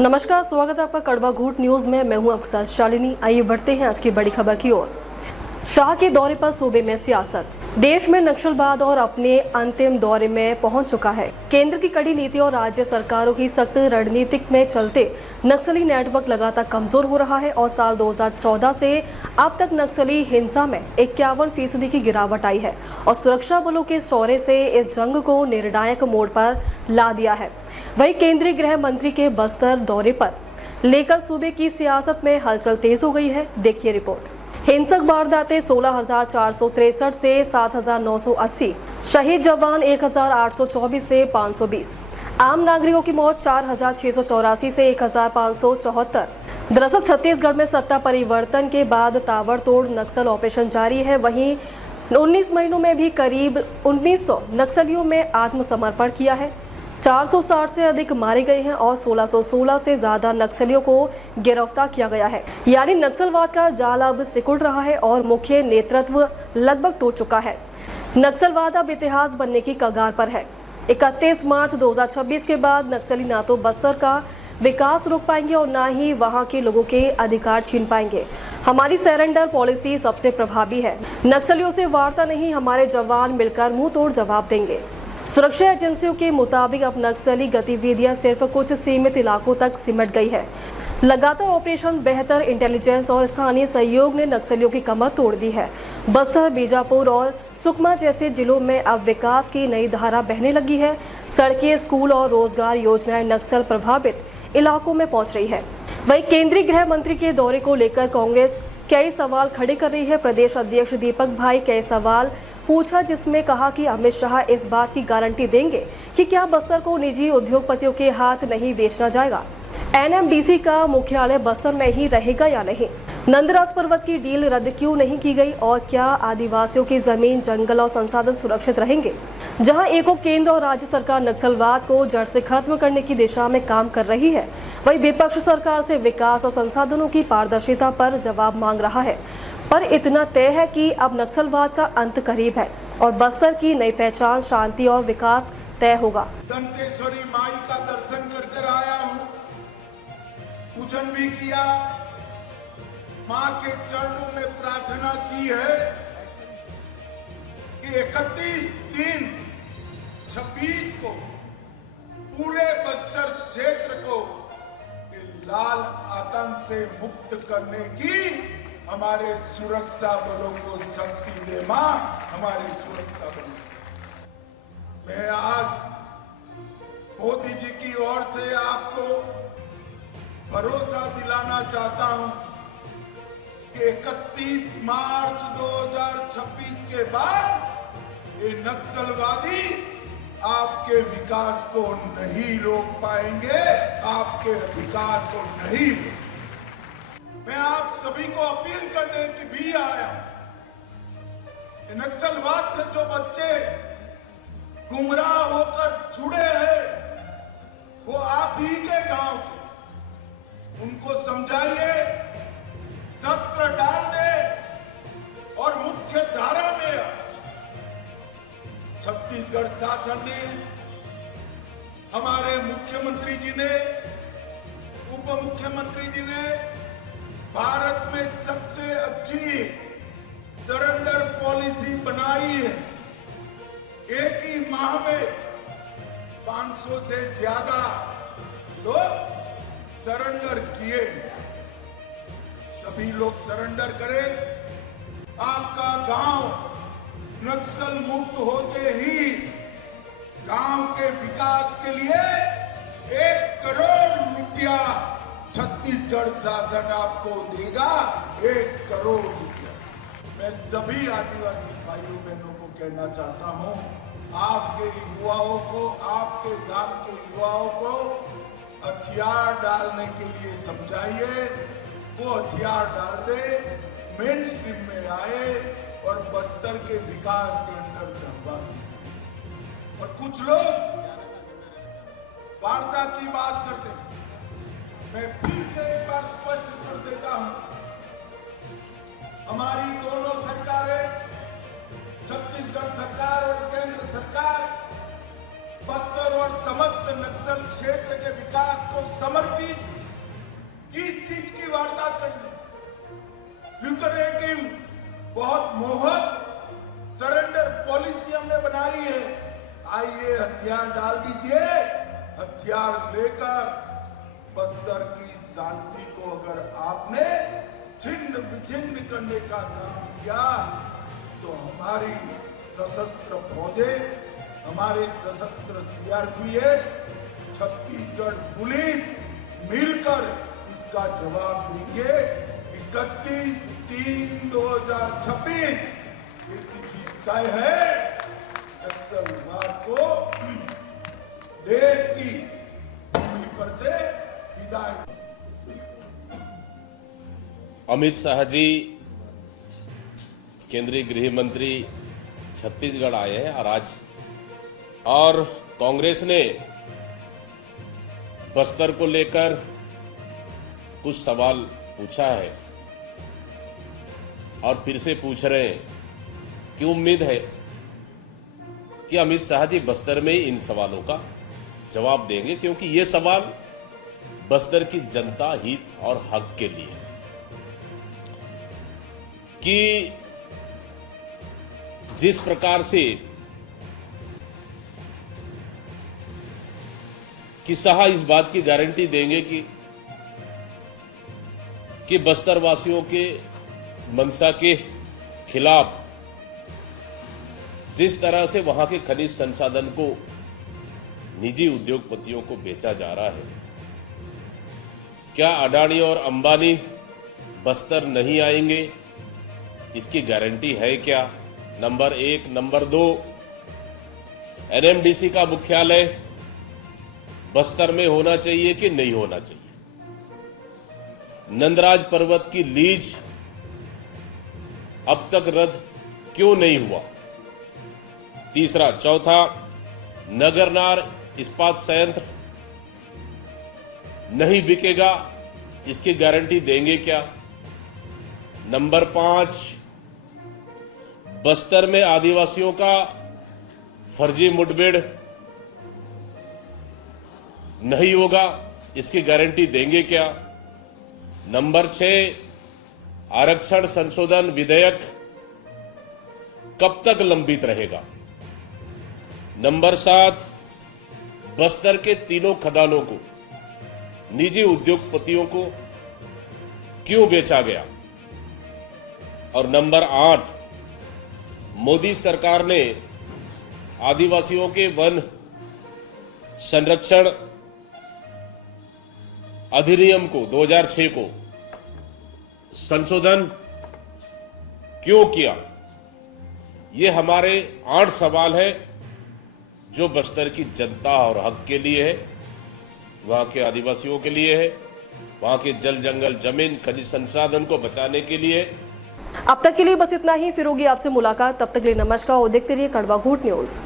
नमस्कार, स्वागत है आपका कड़वा घूट न्यूज में। मैं हूं आपके साथ शालिनी। आइए बढ़ते हैं आज की बड़ी खबर की ओर। शाह के दौरे पर सूबे में सियासत। देश में नक्सलवाद और अपने अंतिम दौरे में पहुंच चुका है। केंद्र की कड़ी नीति और राज्य सरकारों की सख्त रणनीति में चलते नक्सली नेटवर्क लगातार कमजोर हो रहा है और साल 2014 से अब तक नक्सली हिंसा में 51% की गिरावट आई है और सुरक्षा बलों के शौर्य से इस जंग को निर्णायक मोड़ पर ला दिया है। वहीं केंद्रीय गृह मंत्री के बस्तर दौरे पर लेकर सूबे की सियासत में हलचल तेज हो गई है। देखिए रिपोर्ट। हिंसक वारदातें 16,463 से 7,980, शहीद जवान 1,824 से 520, आम नागरिकों की मौत 4,684 से 1,574। दरअसल छत्तीसगढ़ में सत्ता परिवर्तन के बाद ताबड़तोड़ नक्सल ऑपरेशन जारी है। वहीं 19 महीनों में भी करीब 1900 नक्सलियों में आत्मसमर्पण किया है। 460 से अधिक मारे गए हैं और 1616 से ज्यादा नक्सलियों को गिरफ्तार किया गया है। यानी नक्सलवाद का जाल अब सिकुड़ रहा है और मुख्य नेतृत्व लगभग टूट चुका है। नक्सलवाद अब इतिहास बनने की कगार पर है। 31 मार्च 2026 के बाद नक्सली ना तो बस्तर का विकास रोक पाएंगे और ना ही वहां के लोगों के अधिकार छीन पाएंगे। हमारी सरेंडर पॉलिसी सबसे प्रभावी है। नक्सलियों से वार्ता नहीं, हमारे जवान मिलकर मुंह तोड़ जवाब देंगे। सुरक्षा एजेंसियों के मुताबिक अब नक्सली गतिविधियां सिर्फ कुछ सीमित इलाकों तक सिमट गई है। लगातार ऑपरेशन, बेहतर इंटेलिजेंस और स्थानीय सहयोग ने नक्सलियों की कमर तोड़ दी है। बस्तर, बीजापुर और सुकमा जैसे जिलों में अब विकास की नई धारा बहने लगी है। सड़कें, स्कूल और रोजगार योजनाएं नक्सल प्रभावित इलाकों में पहुंच रही है। वहीं केंद्रीय गृह मंत्री के दौरे को लेकर कांग्रेस कई सवाल खड़े कर रही है। प्रदेश अध्यक्ष दीपक भाई कई सवाल पूछा, जिसमें कहा कि अमित शाह इस बात की गारंटी देंगे कि क्या बस्तर को निजी उद्योगपतियों के हाथ नहीं बेचना जाएगा। एनएमडीसी का मुख्यालय बस्तर में ही रहेगा या नहीं। नंदराज पर्वत की डील रद्द क्यों नहीं की गई और क्या आदिवासियों की जमीन, जंगल और संसाधन सुरक्षित रहेंगे। जहां एको केंद्र और राज्य सरकार नक्सलवाद को जड़ से खत्म करने की दिशा में काम कर रही है, वहीं विपक्ष सरकार से विकास और संसाधनों की पारदर्शिता पर जवाब मांग रहा है। पर इतना तय है कि अब नक्सलवाद का अंत करीब है और बस्तर की नई पहचान, शांति और विकास तय होगा। दंतेश्वरी माई का दर्शन कर आया हूँ, पूजन भी किया, माँ के चरणों में प्रार्थना की है कि 31/3/26 को पूरे बस्तर क्षेत्र को लाल आतंक से मुक्त करने की हमारे सुरक्षा बलों को शक्ति दे मां, हमारी सुरक्षा बलों। मैं आज मोदी जी की ओर से आपको भरोसा दिलाना चाहता हूं कि 31 मार्च 2026 के बाद ये नक्सलवादी आपके विकास को नहीं रोक पाएंगे, आपके अधिकार को नहीं। मैं आप सभी को अपील करने की भी आया, नक्सलवाद से जो बच्चे गुमराह होकर जुड़े हैं वो आप ही के गांव के, उनको समझाइए, शस्त्र डाल दे और मुख्य धारा में आए। छत्तीसगढ़ शासन ने, हमारे मुख्यमंत्री जी ने, उप मुख्यमंत्री जी ने भारत में सबसे अच्छी सरेंडर पॉलिसी बनाई है। एक ही माह में 500 से ज्यादा लोग सरेंडर किए। सभी लोग सरेंडर करें, आपका गांव नक्सल मुक्त होते ही गांव के विकास के लिए 1 करोड़ रुपया छत्तीसगढ़ शासन आपको देगा। 1 करोड़ रुपया। मैं सभी आदिवासी भाइयों बहनों को कहना चाहता हूं, आपके युवाओं को, आपके गांव के युवाओं को हथियार डालने के लिए समझाइए, वो हथियार डाल दे, मेन स्ट्रीम में आए और बस्तर के विकास के अंदर सहभागी। और कुछ लोग वार्ता की बात करते हैं, मैं फिर से एक बार स्पष्ट कर देता हूं, हमारी दोनों सरकारें, छत्तीसगढ़ सरकार और केंद्र सरकार, बस्तर और समस्त नक्सल क्षेत्र के विकास को समर्पित किस चीज की वार्ता करनी, ल्यूक्रेटिव, बहुत मोहक सरेंडर पॉलिसी हमने बनाई है। आइए हथियार डाल दीजिए, हथियार लेकर बस्तर की शांति को अगर आपने छिन्न विछिन्न करने का काम किया तो हमारी सशस्त्र फौजें, हमारे सशस्त्र सीआरपीएफ, छत्तीसगढ़ पुलिस मिलकर इसका जवाब देंगे। 31/3/2026 ये तिथि तय है। नक्सलवाद को इस देश की भूमि पर से विदाई। अमित शाह जी केंद्रीय गृह मंत्री छत्तीसगढ़ आए हैं और कांग्रेस ने बस्तर को लेकर कुछ सवाल पूछा है और फिर से पूछ रहे हैं कि उम्मीद है कि अमित शाह जी बस्तर में ही इन सवालों का जवाब देंगे, क्योंकि ये सवाल बस्तर की जनता हित और हक के लिए कि जिस प्रकार से कि शाह इस बात की गारंटी देंगे कि बस्तर वासियों के मंशा के खिलाफ जिस तरह से वहां के खनिज संसाधन को निजी उद्योगपतियों को बेचा जा रहा है, क्या अडानी और अंबानी बस्तर नहीं आएंगे, इसकी गारंटी है क्या? नंबर 1। नंबर 2, एनएमडीसी का मुख्यालय बस्तर में होना चाहिए कि नहीं होना चाहिए? नंदराज पर्वत की लीज अब तक रद्द क्यों नहीं हुआ? तीसरा, चौथा, नगरनार इस्पात संयंत्र नहीं बिकेगा, इसकी गारंटी देंगे क्या? नंबर 5, बस्तर में आदिवासियों का फर्जी मुठभेड़ नहीं होगा, इसकी गारंटी देंगे क्या? नंबर 6, आरक्षण संशोधन विधेयक कब तक लंबित रहेगा? नंबर 7, बस्तर के तीनों खदानों को निजी उद्योगपतियों को क्यों बेचा गया? और नंबर 8, मोदी सरकार ने आदिवासियों के वन संरक्षण अधिनियम को 2006 को संशोधन क्यों किया? ये हमारे 8 सवाल हैं जो बस्तर की जनता और हक के लिए है, वहां के आदिवासियों के लिए है, वहां के जल जंगल जमीन खनिज संसाधन को बचाने के लिए। अब तक के लिए बस इतना ही। फिर होगी आपसे मुलाकात, तब तक के लिए नमस्कार और देखते रहिए कड़वा घूट न्यूज।